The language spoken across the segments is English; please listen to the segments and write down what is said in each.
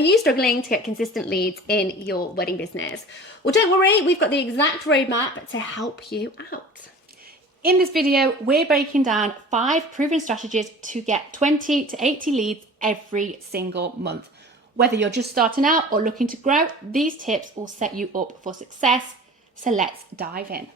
Are you struggling to get consistent leads in your wedding business? Well, don't worry, we've got the exact roadmap to help you out. In this video, we're breaking down 5 proven strategies to get 20 to 80 leads every single month. Whether you're just starting out or looking to grow, these tips will set you up for success. So let's dive in.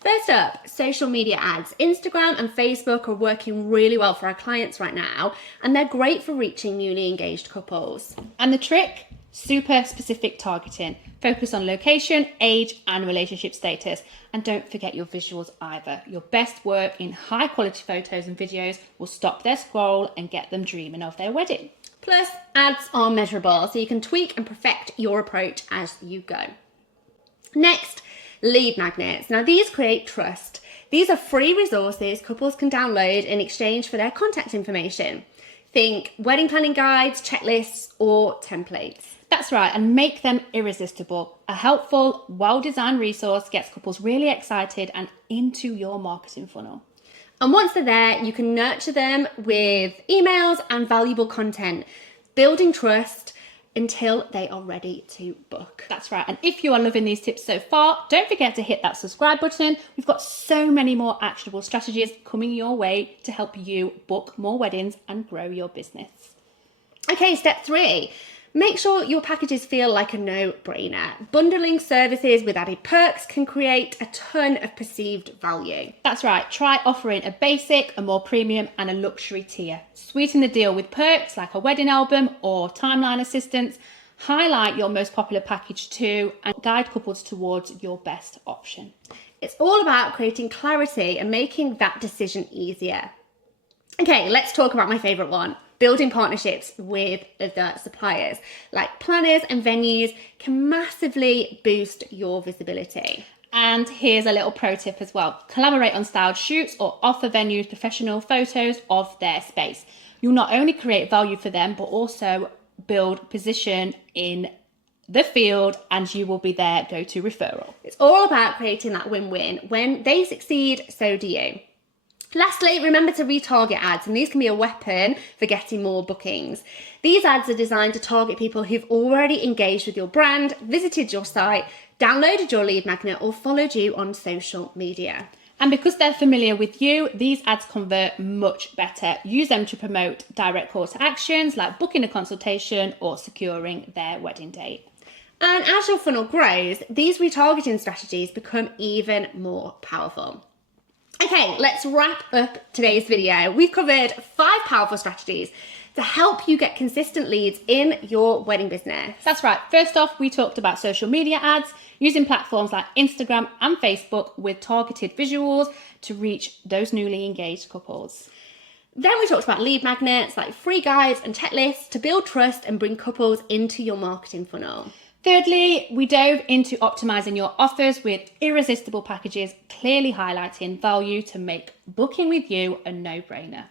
First up, social media ads. Instagram and Facebook are working really well for our clients right now, and they're great for reaching newly engaged couples. And the trick? Super specific targeting. Focus on location, age, and relationship status. And don't forget your visuals either. Your best work in high quality photos and videos will stop their scroll and get them dreaming of their wedding. Plus, ads are measurable, so you can tweak and perfect your approach as you go. Next, lead magnets. Now, these create trust. These are free resources couples can download in exchange for their contact information. Think wedding planning guides, checklists, or templates. That's right, and make them irresistible. A helpful, well-designed resource gets couples really excited and into your marketing funnel. And once they're there, you can nurture them with emails and valuable content, building trust until they are ready to book. That's right. And if you are loving these tips so far, don't forget to hit that subscribe button. We've got so many more actionable strategies coming your way to help you book more weddings and grow your business. Okay, step 3. Make sure your packages feel like a no-brainer. Bundling services with added perks can create a ton of perceived value. That's right. Try offering a basic, a more premium, and a luxury tier. Sweeten the deal with perks like a wedding album or timeline assistance. Highlight your most popular package too and guide couples towards your best option. It's all about creating clarity and making that decision easier. Okay, let's talk about my favorite one. Building partnerships with other suppliers, like planners and venues, can massively boost your visibility. And here's a little pro tip as well. Collaborate on styled shoots or offer venues professional photos of their space. You'll not only create value for them, but also build position in the field, and you will be their go-to referral. It's all about creating that win-win. When they succeed, so do you. Lastly, remember to retarget ads, and these can be a weapon for getting more bookings. These ads are designed to target people who've already engaged with your brand, visited your site, downloaded your lead magnet, or followed you on social media. And because they're familiar with you, these ads convert much better. Use them to promote direct call to actions like booking a consultation or securing their wedding date. And as your funnel grows, these retargeting strategies become even more powerful. Okay, let's wrap up today's video. We've covered 5 powerful strategies to help you get consistent leads in your wedding business. That's right. First off, we talked about social media ads, using platforms like Instagram and Facebook with targeted visuals to reach those newly engaged couples. Then we talked about lead magnets, like free guides and checklists to build trust and bring couples into your marketing funnel. Thirdly, we dove into optimizing your offers with irresistible packages, clearly highlighting value to make booking with you a no-brainer.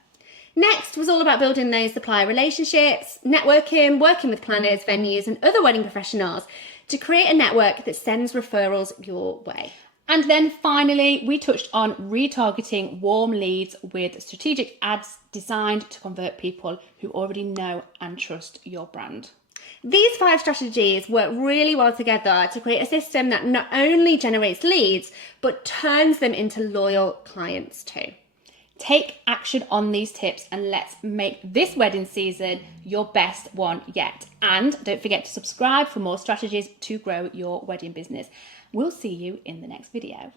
Next was all about building those supplier relationships, networking, working with planners, venues, and other wedding professionals to create a network that sends referrals your way. And then finally, we touched on retargeting warm leads with strategic ads designed to convert people who already know and trust your brand. These 5 strategies work really well together to create a system that not only generates leads, but turns them into loyal clients too. Take action on these tips and let's make this wedding season your best one yet. And don't forget to subscribe for more strategies to grow your wedding business. We'll see you in the next video.